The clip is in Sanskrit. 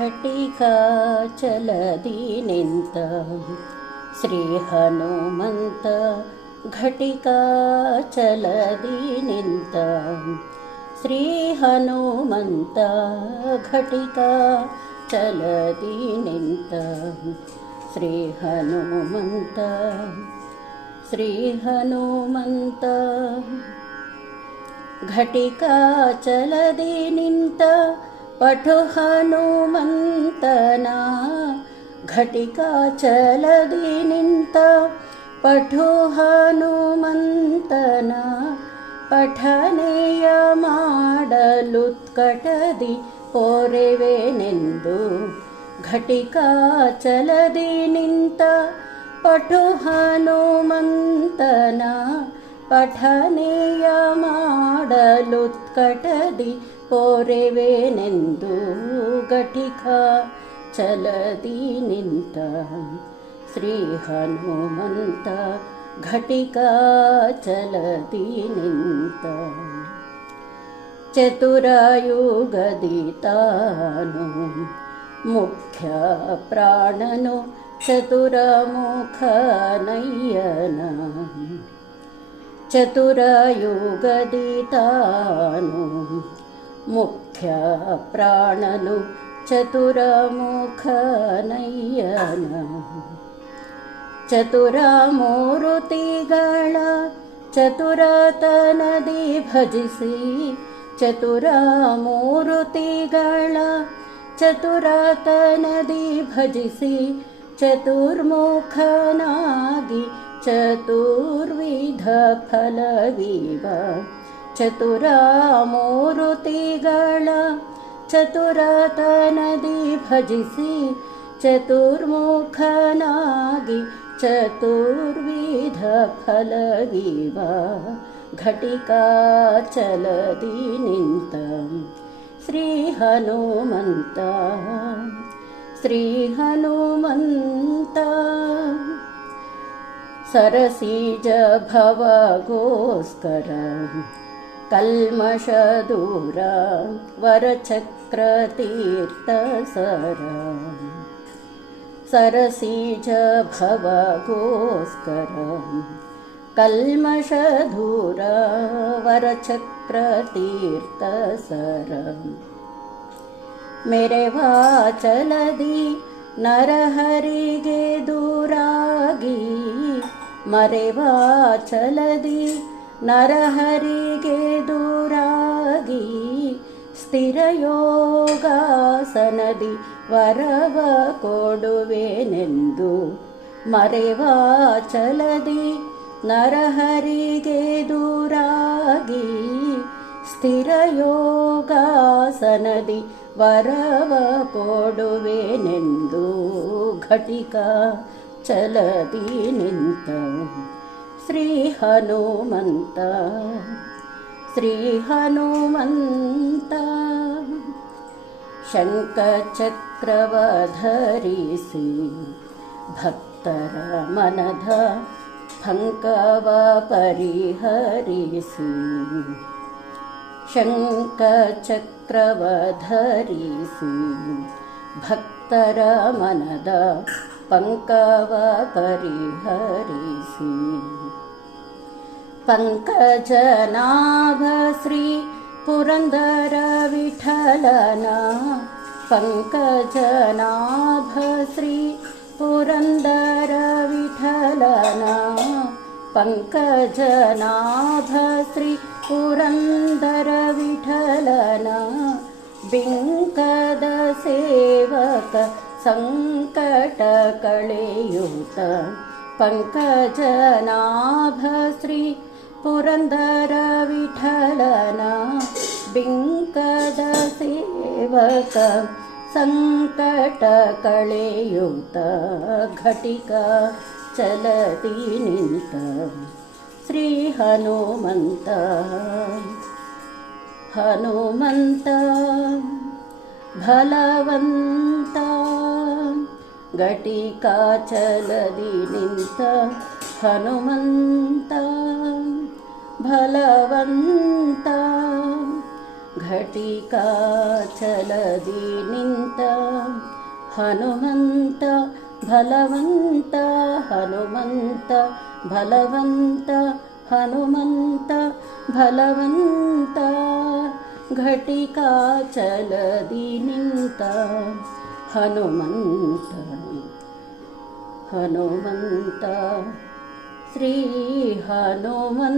घटिका चलदि निन्त श्रीहनुमन्त घटिका चलदि निन्त श्रीहनुमन्त घटिका चलदि निन्त श्रीहनुमन्त श्रीहनुमन्त घटिका चलदि निन्त पठु हनुमन्तना घटिका चलदि निन्त पठु हनुमन्तना ಪಠನೆಯ ಮಾಡಲುತ್ಕಟದಿ ಪೋರೆವೆನೆಂದು ಘಟಿಕಾ ಚಲದಿ ನಿಂತ ಪಠು ಹನುಮಂತನ ಪಠನೆಯ ಮಾಡಲುತ್ಕಟದಿ ಪೊರೆವೇನೆಂದು ಘಟಿಕ ಚಲದಿ ನಿಂತ ಶ್ರೀ ಹನುಮಂತ ಘಟಿಕ ಚಲದಿ ನಿಂತ ಚತುರಾಯುಗದಿತಾನು ಮುಖ್ಯ ಪ್ರಾಣನು ಚತುರಮುಖನಯ್ಯನ ಚತುರಯುಗದಿತಾನು चतुरायुगदितानु मुख्यप्राणनु चतुरमुखनय्यन ಚತುರಮೂರುತಿಗಳ ಚತುರತನದಿ ಭಜಿಸಿ ಚತುರಮೂರುತಿಗಳ ಚತುರತನದಿ ಭಜಿಸಿ ಚತುರ್ಮುಖನಾಗಿ ಚತುರ್ವಿಧ ಫಲವಿವ ಚತುರಮೂರುತಿಗಳ ಚತುರತನದಿ ಭಜಿಸಿ ಚತುರ್ಮುಖನಾಗಿ चतुर्विधफलविव घटिका चलदि निन्त श्रीहनुमन्त श्रीहनुमन्त सरसिज भवगोस्कर कल्मषदूर वरचक्रतीर्थसर सरसिज भवगोस्कर कल्मषधूर वरचक्रतीर्थसर मेरे वाचलदि नरहरिगे दूरागी मरे वाचलदि नरहरिगे दूरागी ಸ್ಥಿರಯೋಗಾಸನದಿ ವರವ ಕೊಡುವೆನೆಂದು ಮರೆವಾಚಲದಿ ನರಹರಿಗೆ ದೂರಾಗಿ ಸ್ಥಿರಯೋಗಾಸನದಿ ವರವ ಕೊಡುವೆನೆಂದು ಘಟಿಕ ಚಲದಿ ನಿಂತ ಶ್ರೀ ಹನುಮಂತ श्रीहनुमन्त। शङ्खचक्रवधरिसि भक्तर मनध फङ्कव परिहरिसि शङ्खचक्रवधरिसि भक्तर मनद पङ्कव परिहरिसि पङ्कजनाभश्री पुरन्दरविठलना पङ्कजनाभश्री पुरन्दरविठलना पङ्कजनाभश्री पुरन्दरविठलना बिङ्कदसेवक सङ्कटकळेयुत पङ्कजनाभश्री पुरन्दरविठलना बिङ्कदसेवक सङ्कटकळेयुत घटिका चलति निन्त श्रीहनुमन्त। हनुमन्त फलवन्त घटिका चलदि निन्त हनुमन्त भलवन्त घटिका चलदि हनुमन्त भलवन्त हनुमन्त भलवन्त हनुमन्त भलवन्त घटिका चलदिनि हनुमन्त हनुमन्त। श्री हनुमन्ता